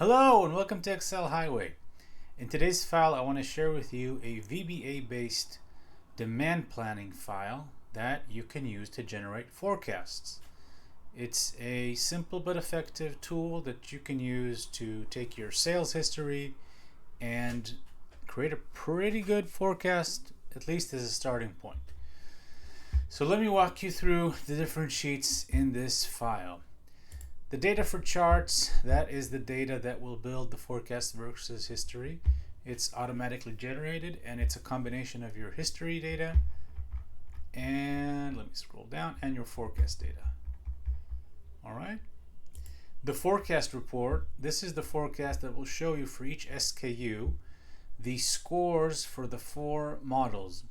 Hello and welcome to Excel Highway. In today's file I want to share with you a VBA based demand planning file that you can use to generate forecasts. It's a simple but effective tool that you can use to take your sales history and create a pretty good forecast, at least as a starting point. So let me walk you through the different sheets in this file. The data for charts, that is the data that will build the forecast versus history. It's automatically generated and it's a combination of your history data and, let me scroll down, and your forecast data. Alright. The forecast report, this is the forecast that will show you for each SKU the scores for the four models.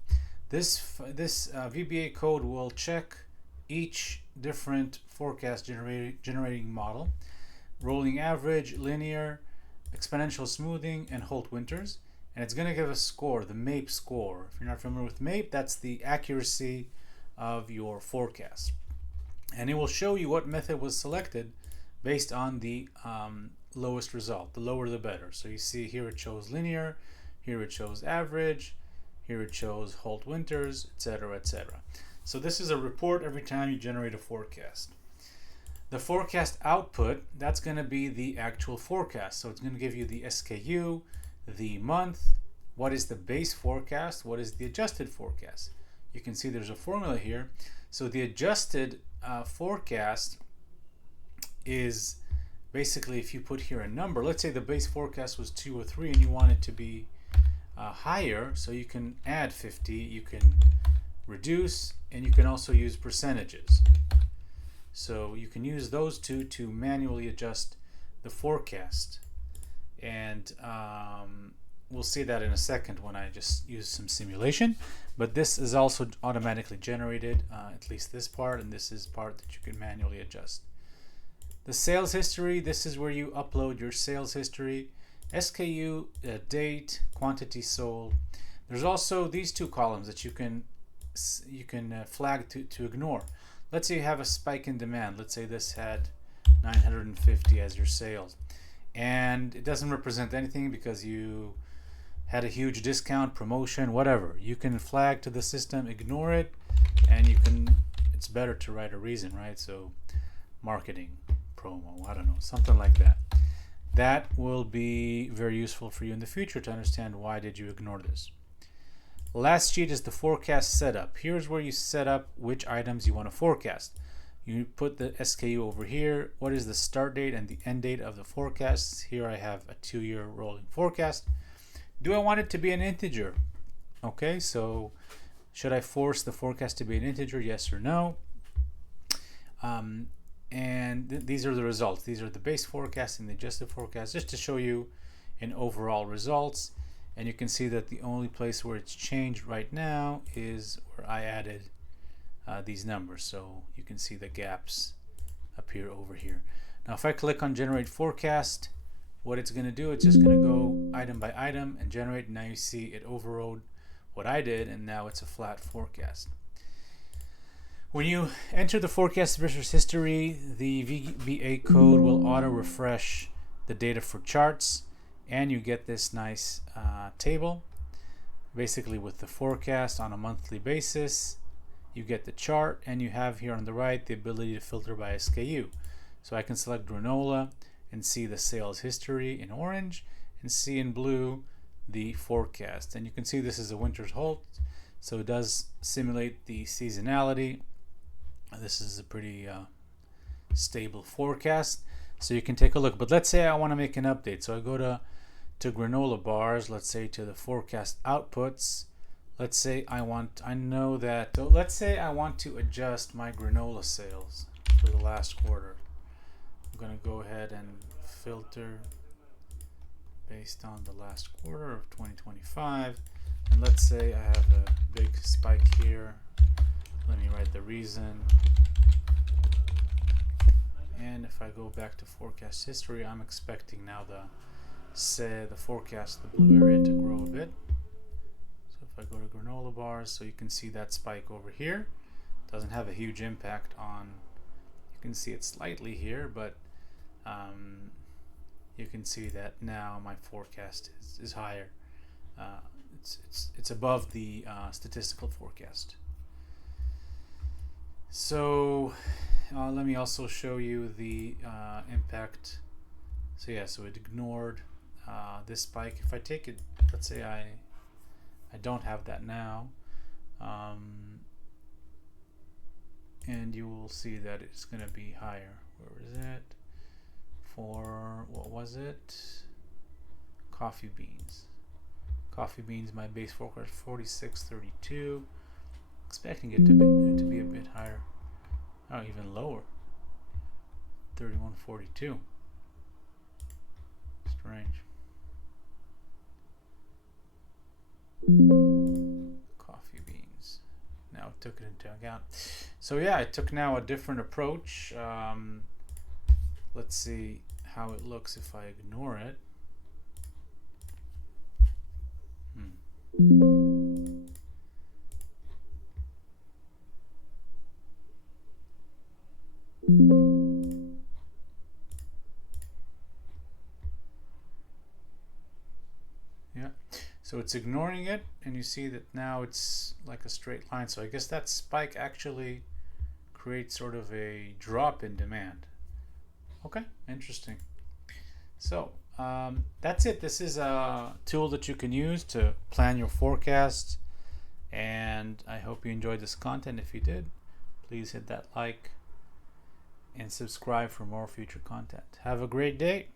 This VBA code will check each different forecast generating model: rolling average, linear, exponential smoothing, and Holt-Winters. And it's going to give a score, the MAPE score. If you're not familiar with MAPE, that's the accuracy of your forecast. And it will show you what method was selected based on the lowest result. The lower the better. So you see here it shows linear, here it shows average, here it shows Holt-Winters, etc., etc. So this is a report every time you generate a forecast. The forecast output, that's going to be the actual forecast. So it's going to give you the SKU, the month, what is the base forecast, what is the adjusted forecast. You can see there's a formula here. So the adjusted forecast is basically, if you put here a number, let's say the base forecast was 2 or 3 and you want it to be higher, so you can add 50, you can reduce, and you can also use percentages. So you can use those two to manually adjust the forecast. And we'll see that in a second when I just use some simulation. But this is also automatically generated, at least this part, and this is part that you can manually adjust. The sales history, this is where you upload your sales history. SKU, date, quantity sold. There's also these two columns that you can flag to ignore. Let's say you have a spike in demand. Let's say this had 950 as your sales, and it doesn't represent anything because you had a huge discount, promotion, whatever. You can flag to the system, ignore it, and you can, it's better to write a reason, right? So marketing, promo, I don't know, something like that. That will be very useful for you in the future to understand why did you ignore this. Last sheet is the forecast setup. Here's where you set up which items you want to forecast. You put the SKU over here. What is the start date and the end date of the forecasts? Here I have a 2-year rolling forecast. Do I want it to be an integer? Okay, so should I force the forecast to be an integer? Yes or no? These are the results. These are the base forecast and the adjusted forecast, just to show you in overall results. And you can see that the only place where it's changed right now is where I added these numbers. So you can see the gaps appear over here. Now if I click on generate forecast, what it's going to do, it's just going to go item by item and generate. Now you see it overrode what I did, and now it's a flat forecast. When you enter the forecast versus history, the VBA code will auto refresh the data for charts, and you get this nice table, basically with the forecast on a monthly basis. You get the chart, and you have here on the right the ability to filter by SKU. So I can select granola and see the sales history in orange, and see in blue the forecast. And you can see this is a Winters Holt, so it does simulate the seasonality. This is a pretty stable forecast, so you can take a look. But let's say I want to make an update, so I go to granola bars, let's say to the forecast outputs. Let's say let's say I want to adjust my granola sales for the last quarter. I'm going to go ahead and filter based on the last quarter of 2025, and let's say I have a big spike here. Let me write the reason. And if I go back to forecast history, I'm expecting now the forecast, the blue area, to grow a bit. So if I go to granola bars, so you can see that spike over here. Doesn't have a huge impact on, you can see it slightly here, but you can see that now my forecast is higher. It's above the statistical forecast. So let me also show you the impact. So yeah, so it ignored this spike. If I take it, let's say I don't have that now, and you will see that it's going to be higher. Where is it? For what was it? Coffee beans. Coffee beans, my base forecast 46.32. Expecting it to be a bit higher. Oh, even lower. 31.42. Strange. Coffee beans. Now it took it into account. So yeah, I took now a different approach. Let's see how it looks if I ignore it. Yeah, so it's ignoring it, and you see that now it's like a straight line. So I guess that spike actually creates sort of a drop in demand. Okay, interesting. So that's it. This is a tool that you can use to plan your forecast, and I hope you enjoyed this content. If you did, please hit that like and subscribe for more future content. Have a great day.